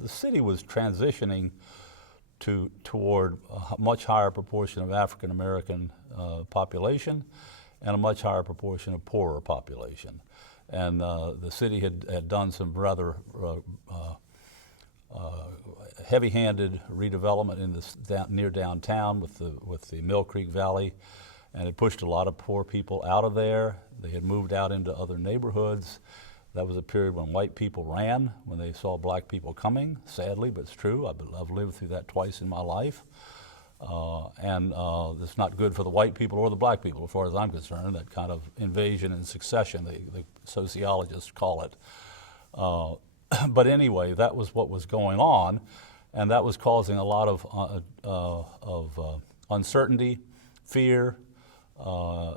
The city was transitioning toward a much higher proportion of African American population and a much higher proportion of poorer population. And the city had done some rather heavy-handed redevelopment in this near downtown with the Mill Creek Valley, and it pushed a lot of poor people out of there. They had moved out into other neighborhoods. That was a period when white people ran when they saw black people coming, sadly, but it's true. I've lived through that twice in my life. And it's not good for the white people or the black people, as far as I'm concerned, that kind of invasion and succession, the sociologists call it. But anyway, that was what was going on, and that was causing a lot of uncertainty, fear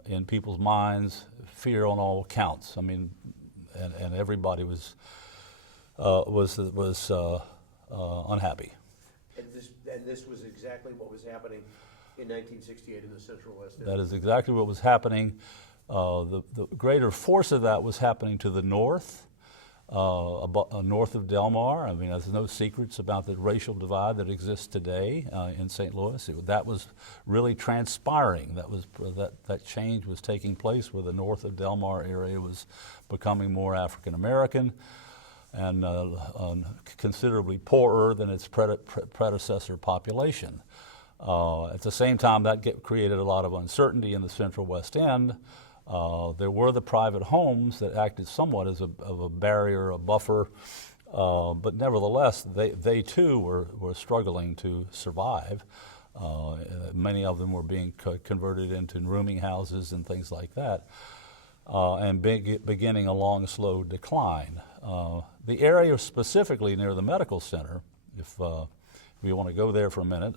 in people's minds, fear on all counts. I mean, and everybody was unhappy. And this was exactly what was happening in 1968 in the Central West End? That is exactly what was happening. The greater force of that was happening to the north, north of Del Mar. I mean, there's no secrets about the racial divide that exists today in St. Louis. That was really transpiring. That change was taking place where the north of Del Mar area was becoming more African American and considerably poorer than its predecessor population. At the same time, that created a lot of uncertainty in the Central West End. There were the private homes that acted somewhat as a barrier, a buffer, but nevertheless, they too were struggling to survive. Many of them were being converted into rooming houses and things like that, and beginning a long, slow decline. The area specifically near the medical center, if we want to go there for a minute,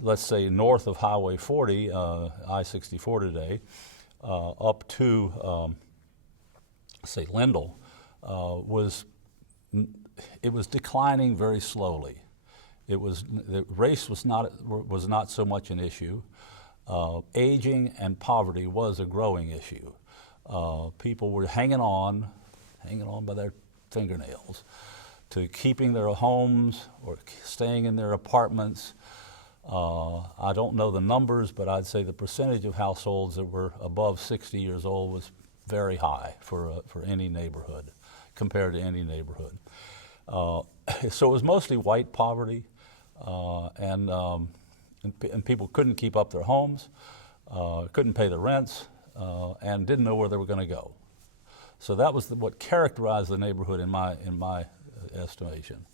let's say north of Highway 40, I-64 today, up to, say, Lindell, was declining very slowly. Race was not so much an issue. Aging and poverty was a growing issue. People were hanging on by their fingernails to keeping their homes or staying in their apartments. I don't know the numbers, but I'd say the percentage of households that were above 60 years old was very high for any neighborhood, compared to any neighborhood. So it was mostly white poverty, and people couldn't keep up their homes, couldn't pay the rents, and didn't know where they were going to go. So that was what characterized the neighborhood in my estimation.